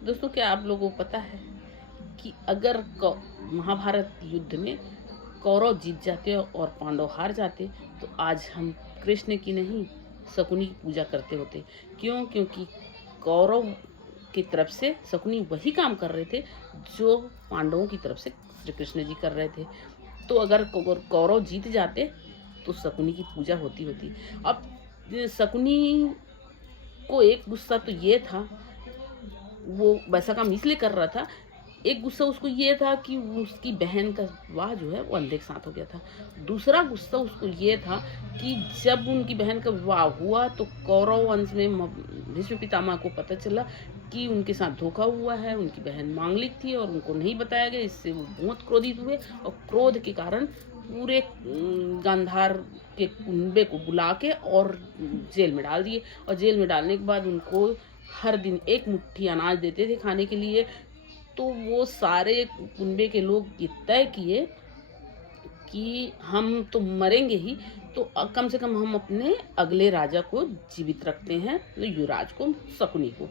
दोस्तों, क्या आप लोगों को पता है कि अगर महाभारत युद्ध में कौरव जीत जाते और पांडव हार जाते तो आज हम कृष्ण की नहीं, शकुनी की पूजा करते होते। क्यों? क्योंकि कौरव की तरफ से शकुनी वही काम कर रहे थे जो पांडवों की तरफ से श्री कृष्ण जी कर रहे थे। तो अगर कौरव जीत जाते तो शकुनी की पूजा होती होती। अब शकुनी को एक गुस्सा तो ये था, वो वैसा काम इसलिए कर रहा था। एक गुस्सा उसको ये था कि उसकी बहन का विवाह जो है वो अंधे के साथ हो गया था। दूसरा गुस्सा उसको ये था कि जब उनकी बहन का विवाह हुआ तो कौरव वंश में भीष्म पितामह को पता चला कि उनके साथ धोखा हुआ है, उनकी बहन मांगलिक थी और उनको नहीं बताया गया। इससे वो बहुत क्रोधित हुए और क्रोध के कारण पूरे गांधार के कुनबे को बुला के और जेल में डाल दिए। और जेल में डालने के बाद उनको हर दिन एक मुट्ठी अनाज देते थे खाने के लिए। तो वो सारे कुनबे के लोग ये तय किए कि हम तो मरेंगे ही, तो कम से कम हम अपने अगले राजा को जीवित रखते हैं, तो युवराज को, शकुनी को।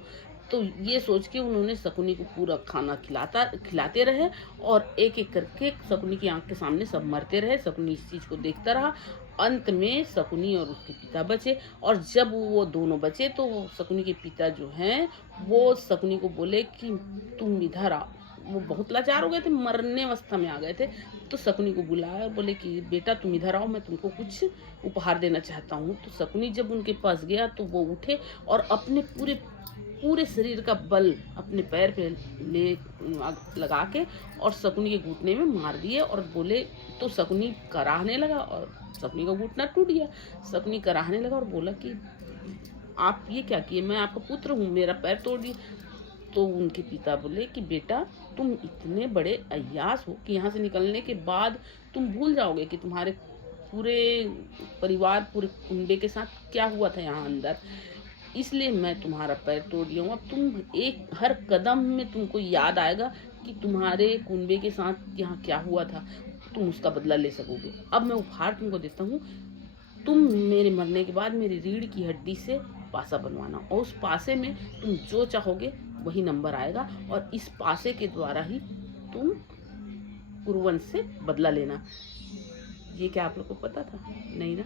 तो ये सोच के उन्होंने शकुनी को पूरा खाना खिलाते रहे और एक एक करके शकुनी की आंख के सामने सब मरते रहे। शकुनी इस चीज को देखता रहा। अंत में शकुनी और उसके पिता बचे। और जब वो दोनों बचे तो शकुनी के पिता जो हैं वो शकुनी को बोले कि तुम इधर आओ। वो बहुत लाचार हो गए थे, मरने अवस्था में आ गए थे। तो शकुनी को बुलाया और बोले कि बेटा तुम इधर आओ, मैं तुमको कुछ उपहार देना चाहता हूँ। तो शकुनी जब उनके पास गया तो वो उठे और अपने पूरे पूरे शरीर का बल अपने पैर पे ले लगा के और शकुनी के घुटने में मार दिए और बोले। तो शकुनी कराहने लगा और शकुनी का घुटना टूट गया। शकुनी कराहने लगा और बोला कि आप ये क्या किए, मैं आपका पुत्र हूँ, मेरा पैर तोड़ दिए। तो उनके पिता बोले कि बेटा तुम इतने बड़े अय्यास हो कि यहाँ से निकलने के बाद तुम भूल जाओगे कि तुम्हारे पूरे परिवार, पूरे कुंबे के साथ क्या हुआ था यहाँ अंदर। इसलिए मैं तुम्हारा पैर तोड़ दिया हूँ। अब तुम एक हर कदम में तुमको याद आएगा कि तुम्हारे कुंबे के साथ यहाँ क्या हुआ था, तुम उसका बदला ले सकोगे। अब मैं उपहार तुमको देता हूँ, तुम मेरे मरने के बाद मेरी रीढ़ की हड्डी से पासा बनवाना और उस पासे में तुम जो चाहोगे वही नंबर आएगा और इस पासे के द्वारा ही तुम कुरुवंश से बदला लेना। ये क्या आप लोग को पता था? नहीं ना।